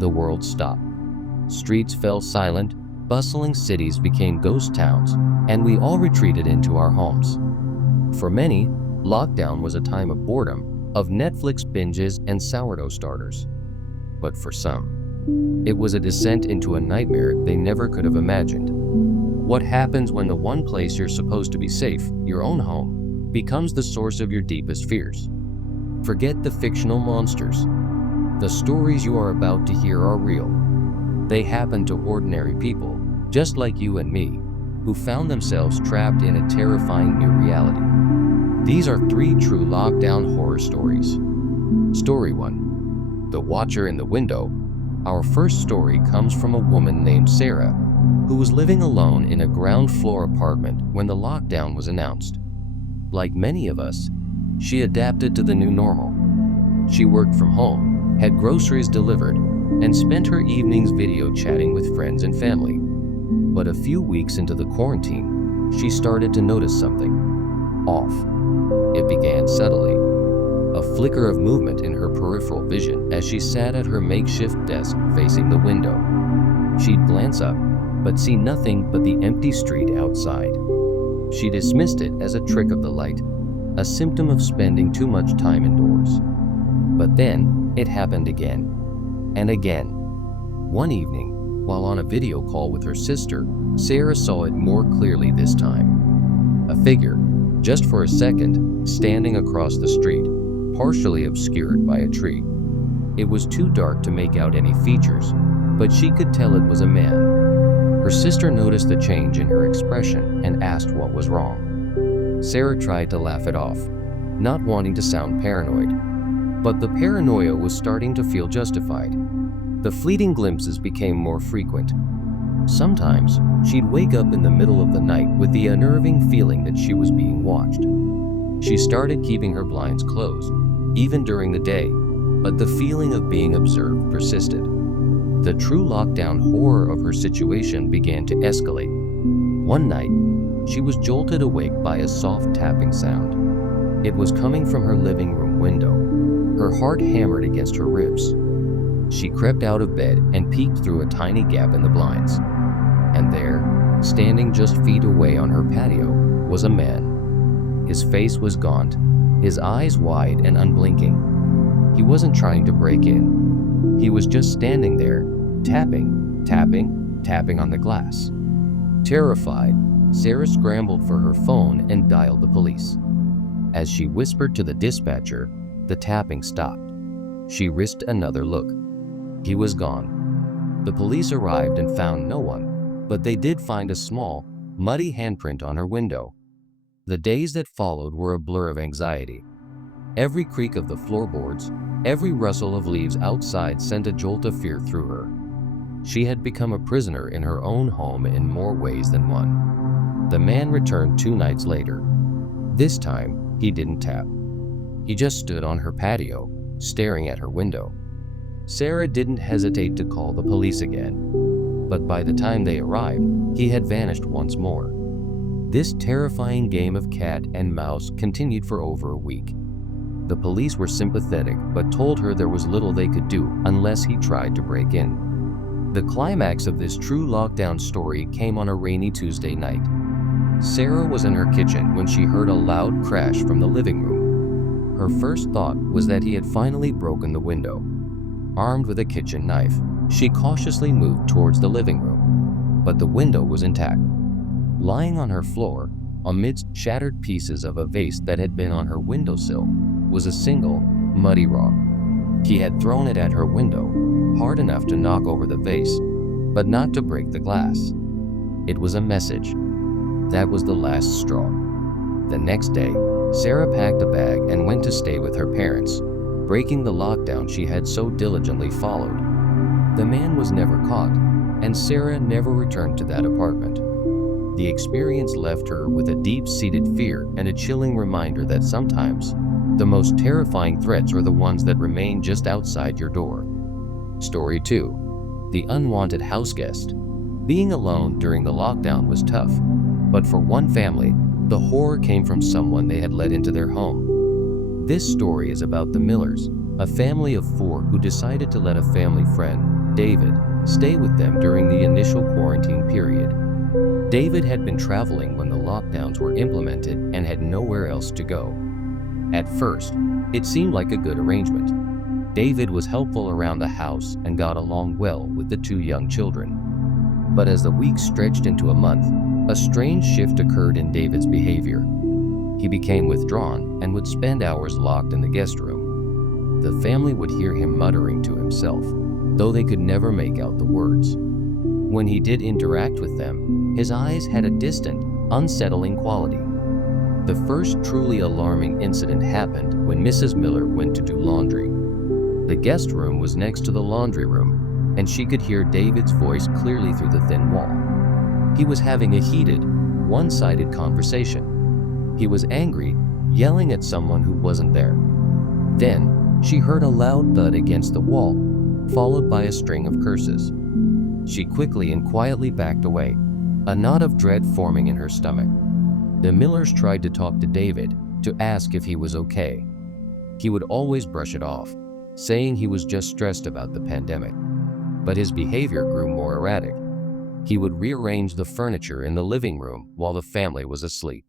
the world stopped. Streets fell silent, bustling cities became ghost towns, and we all retreated into our homes. For many, lockdown was a time of boredom, of Netflix binges and sourdough starters. But for some, it was a descent into a nightmare they never could have imagined. What happens when the one place you're supposed to be safe, your own home, becomes the source of your deepest fears? Forget the fictional monsters. The stories you are about to hear are real. They happen to ordinary people, just like you and me, who found themselves trapped in a terrifying new reality. These are 3 true lockdown horror stories. Story 1. The Watcher in the Window. Our first story comes from a woman named Sarah, who was living alone in a ground floor apartment when the lockdown was announced. Like many of us, she adapted to the new normal. She worked from home, had groceries delivered, and spent her evenings video chatting with friends and family. But a few weeks into the quarantine, she started to notice something off. It began subtly, a flicker of movement in her peripheral vision as she sat at her makeshift desk facing the window. She'd glance up, but see nothing but the empty street outside. She dismissed it as a trick of the light, a symptom of spending too much time indoors. But then it happened again and again. One evening, while on a video call with her sister, Sarah saw it more clearly this time. A figure, just for a second, standing across the street, partially obscured by a tree. It was too dark to make out any features, but she could tell it was a man. Her sister noticed the change in her expression and asked what was wrong. Sarah tried to laugh it off, not wanting to sound paranoid. But the paranoia was starting to feel justified. The fleeting glimpses became more frequent. Sometimes, she'd wake up in the middle of the night with the unnerving feeling that she was being watched. She started keeping her blinds closed, even during the day, but the feeling of being observed persisted. The true lockdown horror of her situation began to escalate. One night, she was jolted awake by a soft tapping sound. It was coming from her living room window. Her heart hammered against her ribs. She crept out of bed and peeked through a tiny gap in the blinds. And there, standing just feet away on her patio, was a man. His face was gaunt, his eyes wide and unblinking. He wasn't trying to break in. He was just standing there, tapping, tapping, tapping on the glass. Terrified, Sarah scrambled for her phone and dialed the police. As she whispered to the dispatcher, the tapping stopped. She risked another look. He was gone. The police arrived and found no one, but they did find a small, muddy handprint on her window. The days that followed were a blur of anxiety. Every creak of the floorboards, every rustle of leaves outside sent a jolt of fear through her. She had become a prisoner in her own home in more ways than one. The man returned 2 nights later. This time, he didn't tap. He just stood on her patio, staring at her window. Sarah didn't hesitate to call the police again. But by the time they arrived, he had vanished once more. This terrifying game of cat and mouse continued for over a week. The police were sympathetic, but told her there was little they could do unless he tried to break in. The climax of this true lockdown story came on a rainy Tuesday night. Sarah was in her kitchen when she heard a loud crash from the living room. Her first thought was that he had finally broken the window. Armed with a kitchen knife, she cautiously moved towards the living room, but the window was intact. Lying on her floor, amidst shattered pieces of a vase that had been on her windowsill, was a single, muddy rock. He had thrown it at her window, hard enough to knock over the vase, but not to break the glass. It was a message. That was the last straw. The next day, Sarah packed a bag and went to stay with her parents, breaking the lockdown she had so diligently followed. The man was never caught, and Sarah never returned to that apartment. The experience left her with a deep-seated fear and a chilling reminder that sometimes the most terrifying threats are the ones that remain just outside your door. Story 2. The Unwanted House Guest. Being alone during the lockdown was tough, but for one family, the horror came from someone they had let into their home. This story is about the Millers, a family of 4 who decided to let a family friend David, stay with them during the initial quarantine period. David had been traveling when the lockdowns were implemented and had nowhere else to go. At first, it seemed like a good arrangement. David was helpful around the house and got along well with the two young children. But as the weeks stretched into a month, a strange shift occurred in David's behavior. He became withdrawn and would spend hours locked in the guest room. The family would hear him muttering to himself, though they could never make out the words. When he did interact with them, his eyes had a distant, unsettling quality. The first truly alarming incident happened when Mrs. Miller went to do laundry. The guest room was next to the laundry room, and she could hear David's voice clearly through the thin wall. He was having a heated, one-sided conversation. He was angry, yelling at someone who wasn't there. Then, she heard a loud thud against the wall, followed by a string of curses. She quickly and quietly backed away, a knot of dread forming in her stomach. The Millers tried to talk to David to ask if he was okay. He would always brush it off, saying he was just stressed about the pandemic. But his behavior grew more erratic. He would rearrange the furniture in the living room while the family was asleep.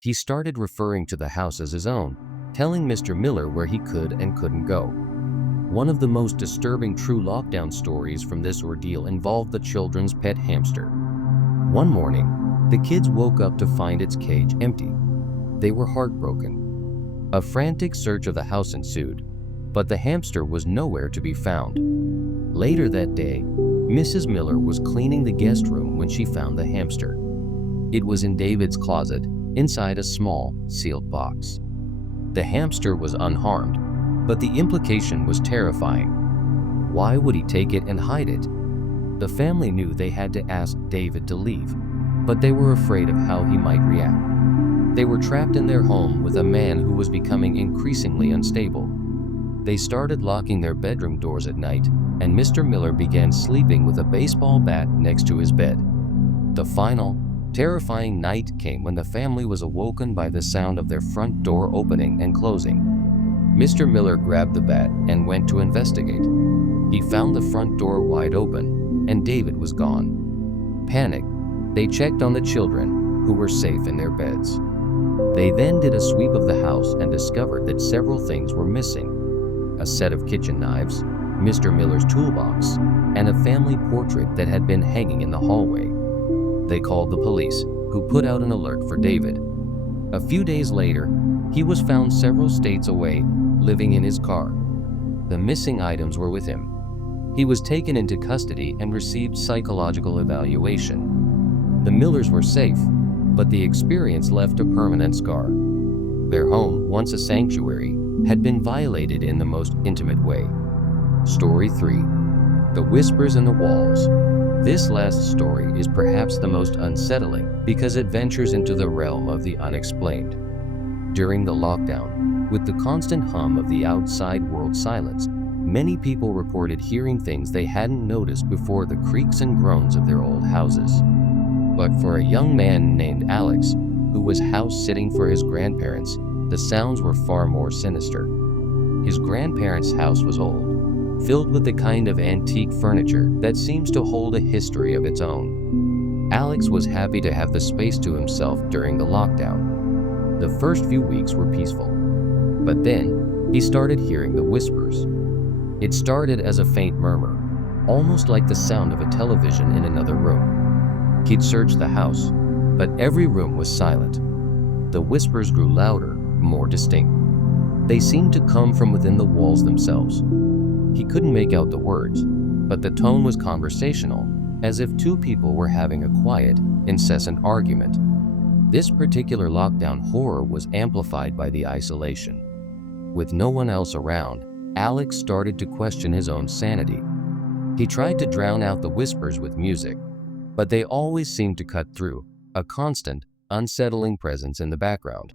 He started referring to the house as his own, telling Mr. Miller where he could and couldn't go. One of the most disturbing true lockdown stories from this ordeal involved the children's pet hamster. One morning, the kids woke up to find its cage empty. They were heartbroken. A frantic search of the house ensued, but the hamster was nowhere to be found. Later that day, Mrs. Miller was cleaning the guest room when she found the hamster. It was in David's closet, inside a small, sealed box. The hamster was unharmed, but the implication was terrifying. Why would he take it and hide it? The family knew they had to ask David to leave, but they were afraid of how he might react. They were trapped in their home with a man who was becoming increasingly unstable. They started locking their bedroom doors at night, and Mr. Miller began sleeping with a baseball bat next to his bed. The final, terrifying night came when the family was awoken by the sound of their front door opening and closing. Mr. Miller grabbed the bat and went to investigate. He found the front door wide open, and David was gone. Panicked, they checked on the children, who were safe in their beds. They then did a sweep of the house and discovered that several things were missing: a set of kitchen knives, Mr. Miller's toolbox, and a family portrait that had been hanging in the hallway. They called the police, who put out an alert for David. A few days later, he was found several states away, living in his car. The missing items were with him. He was taken into custody and received psychological evaluation. The Millers were safe, but the experience left a permanent scar. Their home, once a sanctuary, had been violated in the most intimate way. Story 3. The Whispers in the Walls. This last story is perhaps the most unsettling because it ventures into the realm of the unexplained. During the lockdown, with the constant hum of the outside world silence, many people reported hearing things they hadn't noticed before: the creaks and groans of their old houses. But for a young man named Alex, who was house sitting for his grandparents, the sounds were far more sinister. His grandparents' house was old, filled with the kind of antique furniture that seems to hold a history of its own. Alex was happy to have the space to himself during the lockdown. The first few weeks were peaceful, but then he started hearing the whispers. It started as a faint murmur, almost like the sound of a television in another room. He'd searched the house, but every room was silent. The whispers grew louder, more distinct. They seemed to come from within the walls themselves. He couldn't make out the words, but the tone was conversational, as if two people were having a quiet, incessant argument. This particular lockdown horror was amplified by the isolation. With no one else around, Alex started to question his own sanity. He tried to drown out the whispers with music, but they always seemed to cut through, a constant, unsettling presence in the background.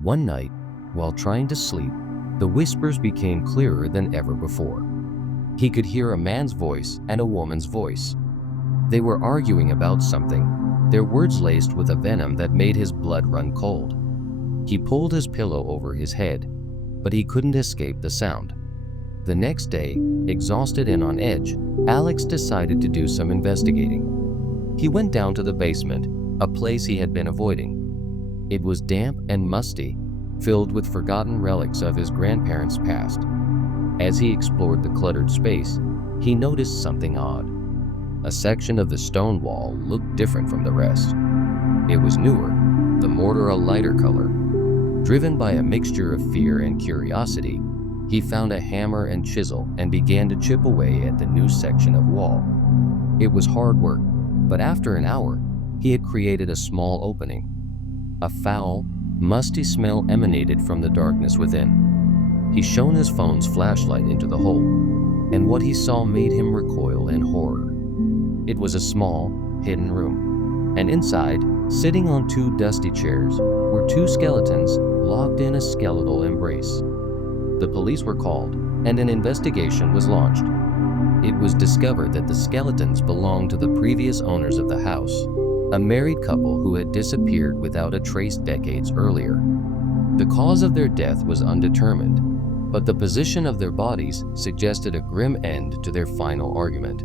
One night, while trying to sleep, the whispers became clearer than ever before. He could hear a man's voice and a woman's voice. They were arguing about something, their words laced with a venom that made his blood run cold. He pulled his pillow over his head, but he couldn't escape the sound. The next day, exhausted and on edge, Alex decided to do some investigating. He went down to the basement, a place he had been avoiding. It was damp and musty, filled with forgotten relics of his grandparents' past. As he explored the cluttered space, he noticed something odd. A section of the stone wall looked different from the rest. It was newer, the mortar a lighter color. Driven by a mixture of fear and curiosity, he found a hammer and chisel and began to chip away at the new section of wall. It was hard work, but after an hour, he had created a small opening. A foul, musty smell emanated from the darkness within. He shone his phone's flashlight into the hole, and what he saw made him recoil in horror. It was a small, hidden room, and inside, sitting on two dusty chairs, were two skeletons locked in a skeletal embrace. The police were called, and an investigation was launched. It was discovered that the skeletons belonged to the previous owners of the house, a married couple who had disappeared without a trace decades earlier. The cause of their death was undetermined, but the position of their bodies suggested a grim end to their final argument.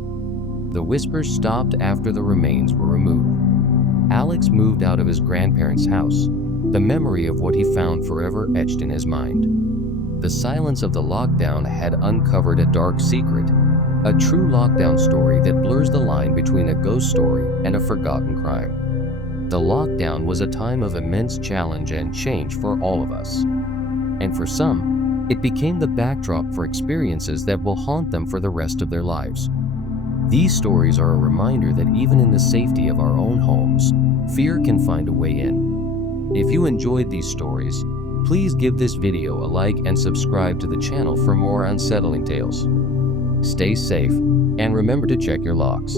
The whispers stopped after the remains were removed. Alex moved out of his grandparents' house, the memory of what he found forever etched in his mind. The silence of the lockdown had uncovered a dark secret, a true lockdown story that blurs the line between a ghost story and a forgotten crime. The lockdown was a time of immense challenge and change for all of us. And for some, it became the backdrop for experiences that will haunt them for the rest of their lives. These stories are a reminder that even in the safety of our own homes, fear can find a way in. If you enjoyed these stories, please give this video a like and subscribe to the channel for more unsettling tales. Stay safe and remember to check your locks.